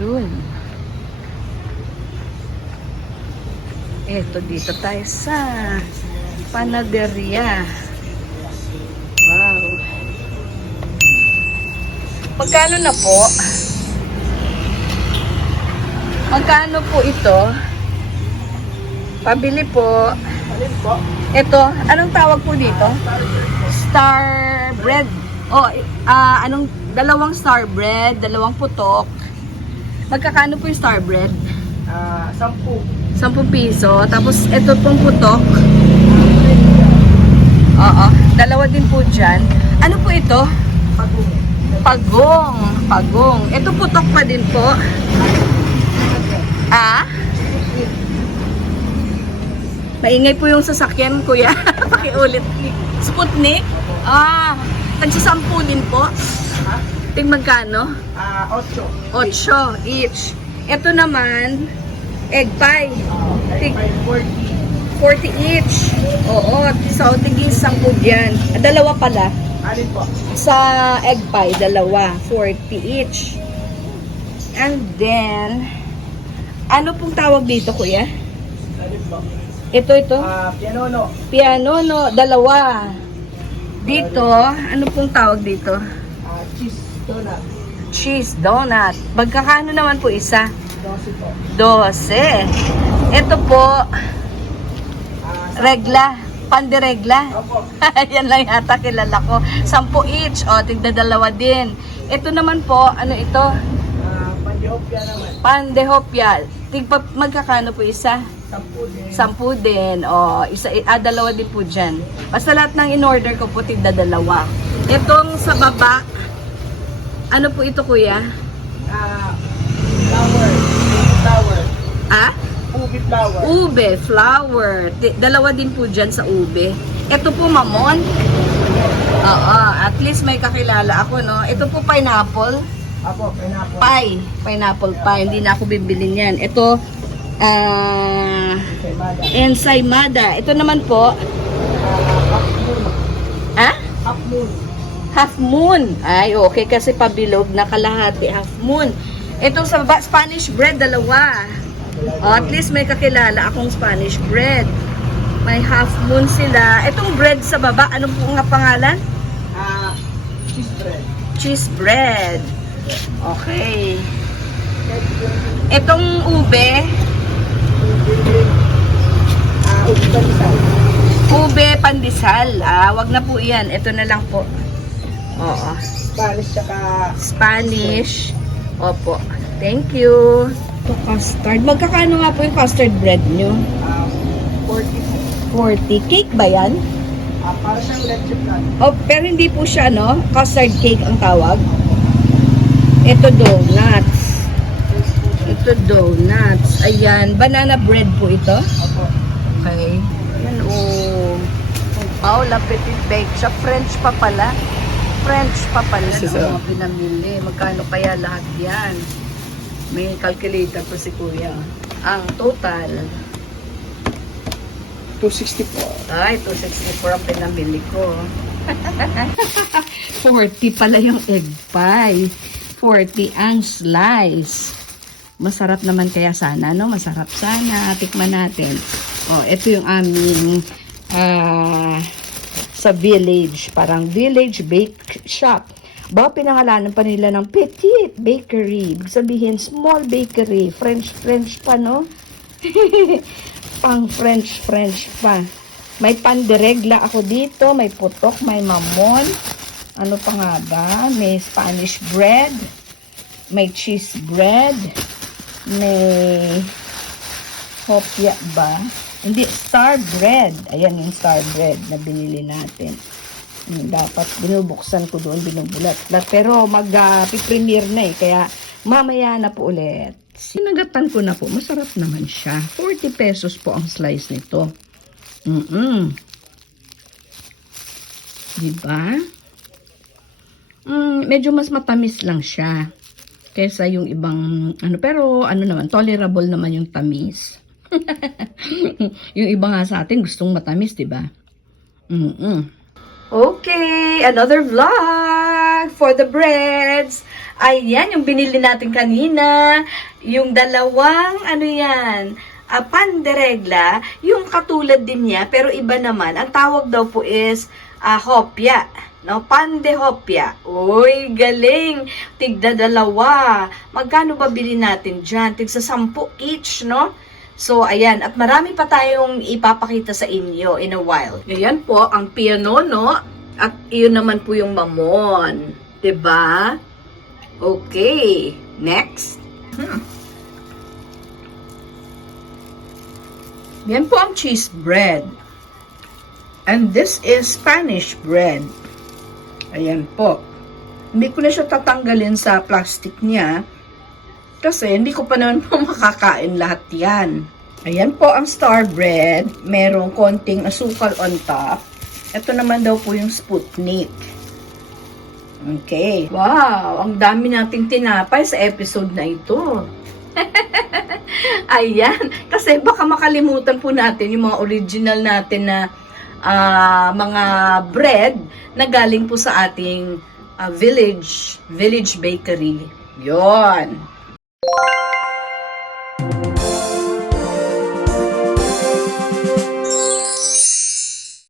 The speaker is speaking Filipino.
Yun. Eto, dito tayo sa panaderia. Wow. Magkano na po? Magkano po ito? Pabili po. Ito, anong tawag po dito? Star bread. O, anong, dalawang star bread, dalawang putok. Magkakano po yung star bread? 10 piso. Tapos, ito pong putok. Oo, dalawa din po dyan. Ano po ito? Pagong. Pagong. Ito putok pa din po. Maingay po yung sasakyan, kuya. Pakiulit. Sputnik? Tagsasampu din po. Ting magkano? 8. 8 each. Ito naman, egg pie. Tig 40 each. Oo, so tigis 10 yan. Dalawa pala. Alin po? Sa egg pie, dalawa. 40 each. And then, ano pong tawag dito, kuya? Alin po? Ito. Pianono. Pianono, dalawa. Dito, ano pong tawag dito? Cheese donut. Cheese donut. Magkakano naman po isa? 12 po. 12. Ito po, regla. Pandiregla. Opo. Yan lang yata kilala ko. 10 each. O, tigda dalawa din. Ito naman po, ano ito? Pandihopia naman. Pandehopia. Magkakano po isa? 10 din. 10 din. O, dalawa din po dyan. Basta lahat ng in-order ko po, tigda dalawa. Itong sa baba, ano po ito, kuya? Flower. Flower. Ubi flower. Ube, flower. Dalawa din po dyan sa ube. Ito po, mamon. Oo, at least may kakilala ako, no? Ito po, pineapple. Apo, pineapple. Pie. Pineapple pie. Hindi na ako bibilin yan. Ito, Semada. ensaymada. Ito naman po, Half moon. Half moon. half moon. Ay, okay, kasi pabilog na kalahati. Half moon. Itong sa baba, Spanish bread, dalawa. O, at least may kakilala akong Spanish bread. May half moon sila. Itong bread sa baba, ano po nga pangalan? Cheese bread. Cheese bread. Okay. Itong ube, Ubi pandesal. ube pandesal. Wag na po yan. Ito na lang po. Oo. Spanish tsaka Spanish. Opo. Thank you. Ito custard. Magkakano nga po yung custard bread nyo? 40. 40. Cake ba yan? Para siyang leche plan. Oh, pero hindi po siya, no? Custard cake ang tawag. Ito donuts. Ito donuts. Ayan. Banana bread po ito. Opo. Okay. Yan, oh. Oh, la petit bake. Siya French pa pala. French pa pala. Ano mga pinamili. Magkano kaya lahat yan? May calculator po si kuya. Ang total. 260 po. Ay, 264 ang pinamili ko. 40 pala yung egg pie. 40 ang slice. Masarap naman kaya sana, no? Masarap sana. Tikman natin. Oh, ito yung aming sa village. Parang village bake shop. Ba, pinangalanan pa nila ng Petite Bakery. Ibig sabihin, small bakery. French pa, no? Pang French pa. May pandiregla ako dito. May putok, may mamon. Ano pa nga ba? May Spanish bread. May cheese bread. May hopya ba? Hindi, star bread. Ayan yung star bread na binili natin. Dapat binubuksan ko doon, binubulat. Pero mag-premiere na eh. Kaya mamaya na po ulit. Sinagatan ko na po. Masarap naman siya. 40 pesos po ang slice nito. Diba? Medyo mas matamis lang siya. Kesa yung ibang, pero ano naman, tolerable naman yung tamis. Yung iba nga sa atin gustong matamis, diba? Okay, another vlog. for the breads. Ayan, yung binili natin kanina. Yung dalawang, ano yan, pan de regla. Yung katulad din niya, pero iba naman. Ang tawag daw po is hopya. No, pan de hopya. Uy, galing. Tigda dalawa. Magkano ba bili natin dyan? Tigsa 10 each, no? So, ayan. At marami pa tayong ipapakita sa inyo in a while. Ayan po, ang piano, no? At iyon naman po yung mamon. 'Di ba? Okay. Next. Yan po ang cheese bread. And this is Spanish bread. Ayan po. Hindi ko na siya tatanggalin sa plastic niya. Kasi hindi ko pa naman po makakain lahat yan. Ayan po ang star bread. Merong konting asukal on top. Ito naman daw po yung Sputnik. Okay. Wow, ang dami nating tinapay sa episode na ito. Ayan. Kasi baka makalimutan po natin yung mga original natin na mga bread na galing po sa ating village bakery. Yon.